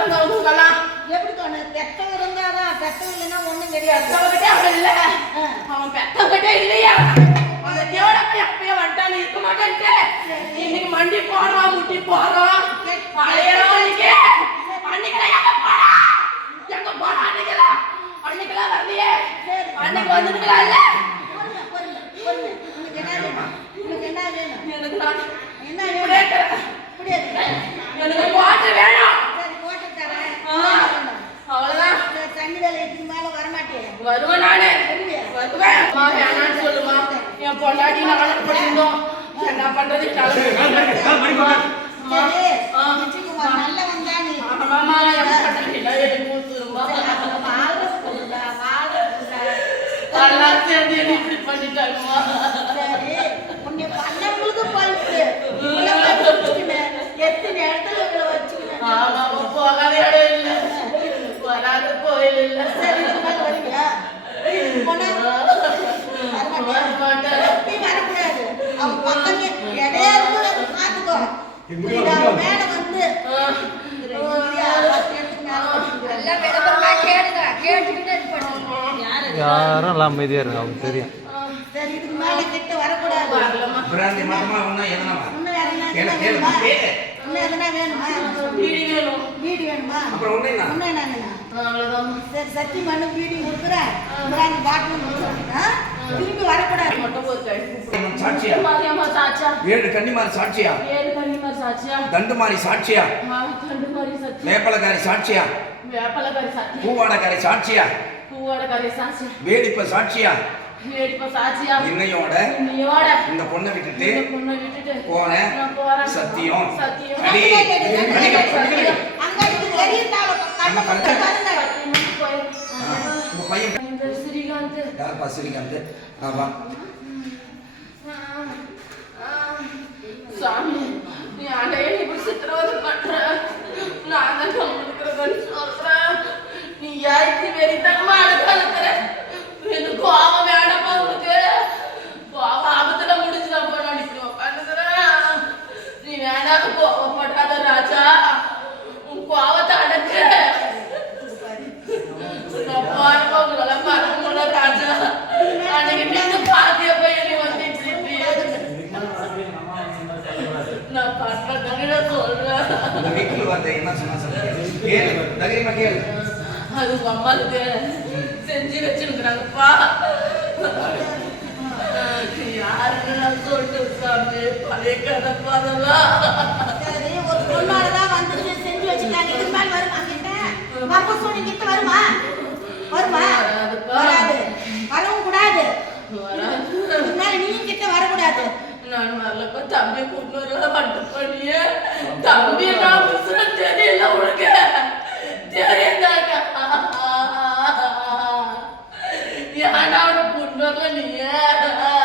பெத்தவங்க இருந்தாதான் பெத்தவங்க இல்லைன்னா ஒண்ணும் கிடையாது பெத்தவங்கிட்டே அவன் இல்ல. அவன் பெத்தவங்கிட்டே இல்லையா? அந்த எப்பயோ வந்துட்டான், நீ இருக்க மாட்டேன்ட்டு. இன்னைக்கு மண்டி போறோம், முட்டி போறோம். அலையறோம் இன்னைக்கு. அன்னைக்கெல்லாம் எங்க போனா? எங்க போனா அன்னைக்கெல்லாம்? அன்னைக்கெல்லாம் வரலையே. அன்னைக்கு வந்ததுங்களா இல்ல? என்னை இப்படி பண்ணிட்டாங்கம்மா. சரி, உன்னை பண்ணவங்களுக்கு. எத்தனை இடத்துல போகாத இடம் இல்ல. வராத கோயில் இல்ல. சரி, இதுக்கு மேல ஒண்ணு என்ன? இன்னும் என்ன வேணும்? அவ்வளவுதாம்மா. சரி சத்தி மண்ணு வீடு கொடுக்குறேன். பிராந்தி பாட்டிலும் கொடுக்குறேன்? திரும்பி வரக்கூடாது. ஏழு கன்னிமாரி சாட்சியா? தண்டுமாரி சாட்சியா? கண்டு மாதிரி சாட்சியா? வேப்பலக்காரி சாட்சியா? பூவாடக்காரி சாட்சியா? வேடிப்ப சாட்சியா? இன்னையோட இன்னையோட இந்த பொண்ணை விட்டுட்டு போறேன். சத்தியம். ஸ்ரீகாந்த். ஸ்ரீகாந்த்? ஆமா. சாமி நீ ஆண்டைய இப்படி சித்திரவதை பண்ற? நான் தான் கம்முனுக்கிறதுன்னு சொல்றேன். நீ யாருக்கு வெறித்தனமா அடக்காலத்துற எனக்கு கோபம் வேண்டாமா உனக்கு கோபம் ஆபத்துல முடிச்சு நான் பண்ணி இப்படி உட்காந்துக்கிறேன் நீ வேண்டாம் கோபப்படாத ராஜா உன் கோபத்தை அடக்கு நான் பாருங்க உங்களெல்லாம் மறக்க முடியல ராஜா அன்னைக்கு நீங்க பாத்தியப்ப என்னை வந்து இப்படி நான் பண்றதானே நான் சொல்றேன் உங்க வீட்டுல அது உங்க அம்மாவுக்கு செஞ்சு வச்சிருக்கிறாங்கப்பா யாருன்னு நான் சொல்லிட்டு சாமி பழைய கதைப்பா அதெல்லாம். ஒரு பொண்ணாலதான் வந்துட்டு செஞ்சு வச்சுட்டாங்க. இதுக்கு மேல வருமா கிட்ட பாப்பா சொன்ன கிட்ட வருமா? வருமா. வராது. வரவும் கூடாது. மேல நீயும் கிட்ட வரக்கூடாது. நான் வரலப்பா. தம்பி கூப்பிட்டு வர மட்டும் பண்ணியே தம்பி நான் தெரியல உனக்கு. เนี่ยน้าเราปุ่นด้วยตัวเนี่ย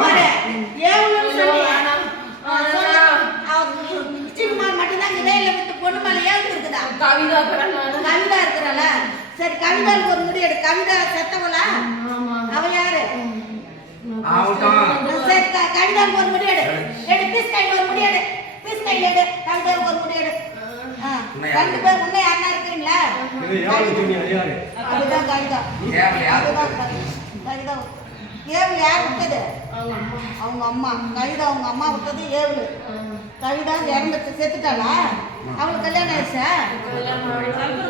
மேல ஏவுன்னு இருக்குதா? கவிதா கவிதா இருக்கிறாள? சரி கவிதாவுக்கு ஒரு முடி எடு. கவிதா செத்தவளா? ஆமா அவ யாரு? சரி க- கவிதாவுக்கு ஒரு முடி எடு. எடு பீஸ் கையில் ஒரு முடி எடு. பீஸ் கையில் எடு. கவிதாவுக்கு ஒரு முடி எடு. ரெண்டு யாரு? பேர் முன்னே யாருன்னா இருக்கீங்களா? ஏவல் யாரு? அதுதான் கவிதா. கவிதா. ஏவல் யார் விட்டது? அவங்க அம்மா. அவங்க அம்மா. கவிதா அவங்க அம்மா விட்டது ஏவல் கவிதா இறந்துட்டு செத்துட்டாளா? அவளுக்கு கல்யாணம் ஆயிடுச்சா?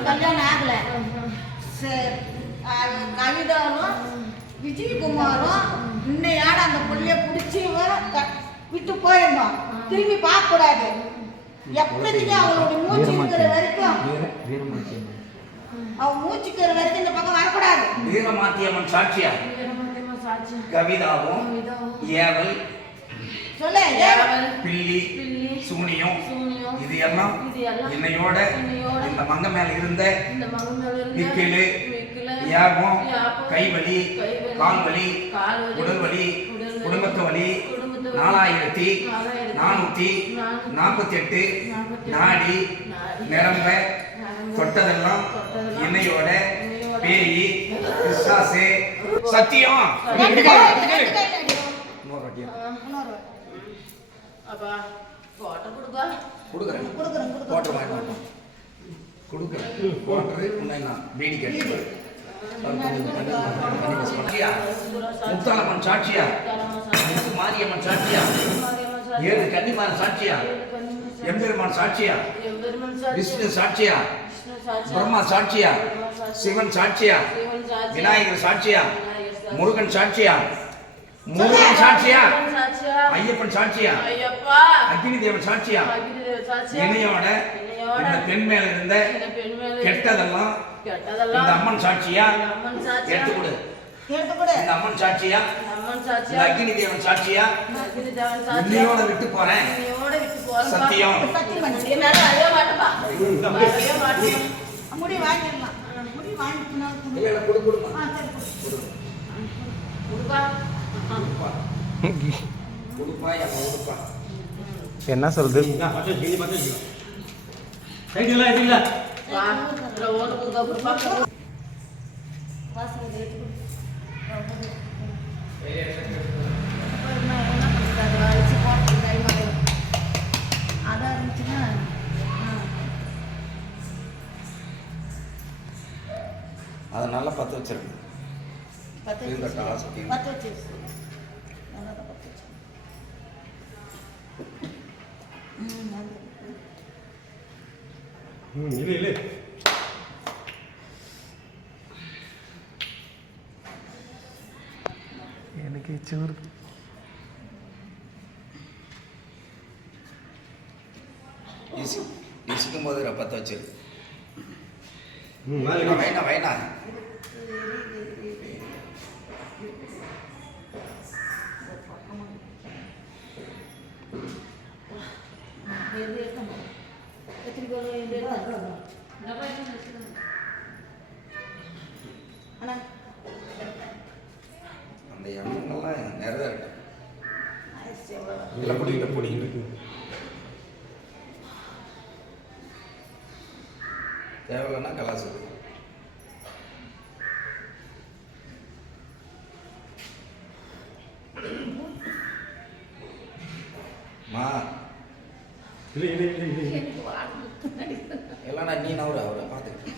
கல்யாணம் ஆகல. சரி. கவிதாவும் விஜயகுமாரும் இன்னையாட அந்த புள்ளைய பிடிச்சி விட்டு போயிடணும். திரும்பி பார்க்க கூடாது எப்படிங்க அவளுடைய மூச்சு இருக்கிற வரைக்கும்? அவ மூச்சுக்கிற வரைக்கும் இந்த பக்கம் வரக்கூடாது. வீரமாத்தியம்மன் சாட்சியா? கவிதாவும் ஏவல் சொல்ல ஏவல், பில்லி சூனியம். இது எல்லாம் என்னையோட இந்த மங்க மேல இருந்த இந்த மகன் மேல இருந்த விக்கிலு விக்கிலு, யாபம் கைவலி கால்வலி உடல்வலி, குடும்பத்து வலி, நாலாயிரத்தி நானூத்தி நாற்பத்தி எட்டு நாடி நிரம்ப தொட்டதெல்லாம் என்னையோட பேயி பிசாசு. சத்தியம். கொடுக்குறேன். கொடுக்குறேன், கொடுக்குறேன். பீடி கட்டி முத்தாலம்மன் சாட்சியா? மாரியம்மன் சாட்சியா? ஏழு கன்னிமாரன் சாட்சியா? எம்பெருமான் சாட்சியா? விஷ்ணு சாட்சியா? பிரம்மா சாட்சியா? சிவன் சாட்சியா? விநாயகர் சாட்சியா? முருகன் சாட்சியா? முருகன் சாட்சியா? ஐயப்பன் சாட்சியா? ஐயப்பா. அக்னி தேவன் சாட்சியா? அகிலேய சாட்சியா? என்னையோட என்னையோட. இந்த பெண் மேல இருந்த கெட்டதெல்லாம் கெட்டதெல்லாம் இந்த அம்மன் சாட்சியா? இந்த அம்மன் சாட்சியா? எடுத்து கொடு எடுத்து கொடு. இந்த அம்மன் சாட்சியா? இந்த அம்மன் இந்த சாட்சியா? அக்னி தேவன் சாட்சியா? இன்னையோட விட்டு போறேன். சத்தியம். முடி வாங்கிடலாம். முடி வாங்கிக்கணும் கொடு. இல்ல, இல்ல, கொடு, கொடுமா. ஆ, சரி, கொடு. கொடுப்பா. கொடுப்பா. கொடுப்பா, என் கொடுப்பா. என்ன சொல்றது? வா இதுல ஓட்டு கொடுக்க கொடுப்பா. எனக்கு சூறு இசி இசிக்கும் போது பத்த வச்சிரு வேணா வேணா எது நிறைவேறட்டும் ஆயிடுச்சு எவ்வளோ இல்லை பிடிக்கிட்ட பிடிக்கிட்டு தேவையில்லைன்னா கலாசு. மா. இல்லைண்ணா நீ நவரு அவரை பார்த்துக்கிட்டு